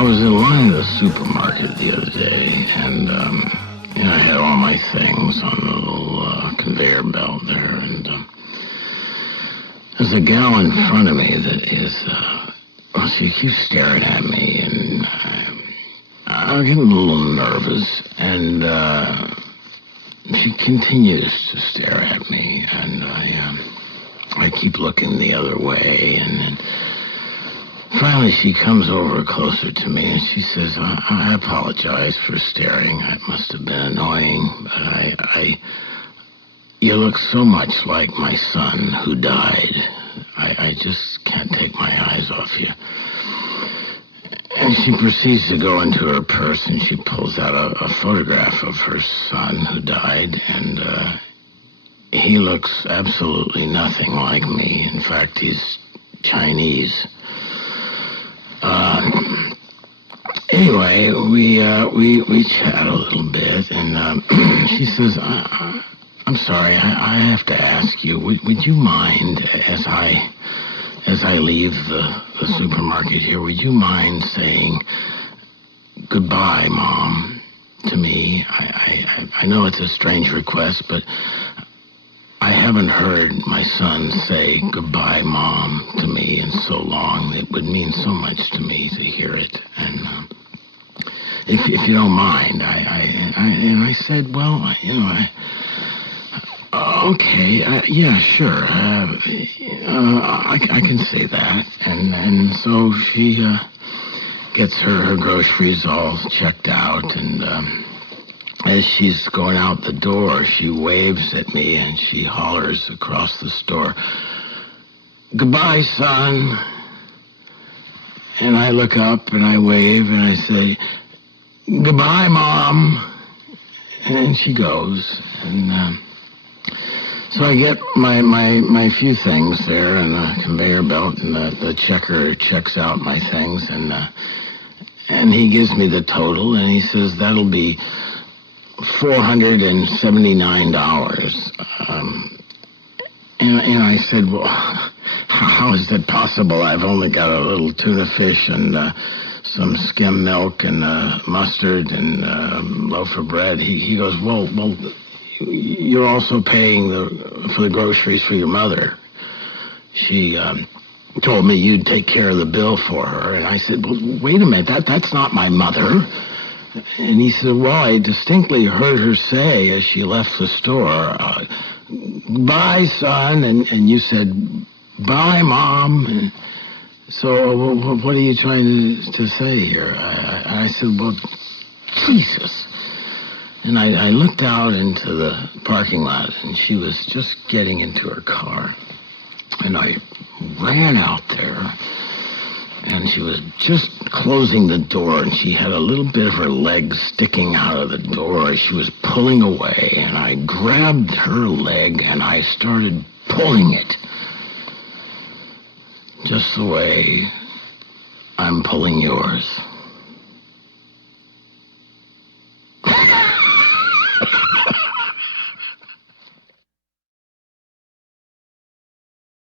I was in line at the supermarket the other day, and I had all my things on the little conveyor belt there, and there's a gal in front of me that is, she keeps staring at me, and I'm getting a little nervous, and she continues to stare at me, and I keep looking the other way, and then finally she comes over closer to me, and she says, I apologize for staring. It must have been annoying, but you look so much like my son who died. I just can't take my eyes off you. And she proceeds to go into her purse, and she pulls out a photograph of her son who died, and he looks absolutely nothing like me. In fact, he's Chinese. Anyway, we chat a little bit, and she says, I'm sorry, I have to ask you, would you mind, as I leave the supermarket here, would you mind saying goodbye, Mom, to me? I know it's a strange request, but I haven't heard my son say goodbye, Mom, to me in so long. It would mean so much to me to hear it. And if you don't mind, I said, well, okay, yeah, sure. I can say that. And so she gets her groceries all checked out, and as she's going out the door, she waves at me, and she hollers across the store, goodbye, son. And I look up, and I wave, and I say, goodbye, Mom. And she goes, and so I get my few things there in the conveyor belt, and the checker checks out my things, and he gives me the total, and he says that'll be $479. And I said, well, how is that possible? I've only got a little tuna fish and some skim milk and mustard and a loaf of bread. He goes, well, you're also paying for the groceries for your mother. She told me you'd take care of the bill for her. And I said, well, wait a minute, that's not my mother. And he said, well, I distinctly heard her say as she left the store, bye, son, and you said, bye, Mom. And so what are you trying to say here? I said, well, Jesus. And I looked out into the parking lot, and she was just getting into her car. And I ran out there, and she was just closing the door, and she had a little bit of her leg sticking out of the door as she was pulling away, and I grabbed her leg, and I started pulling it. Just the way I'm pulling yours.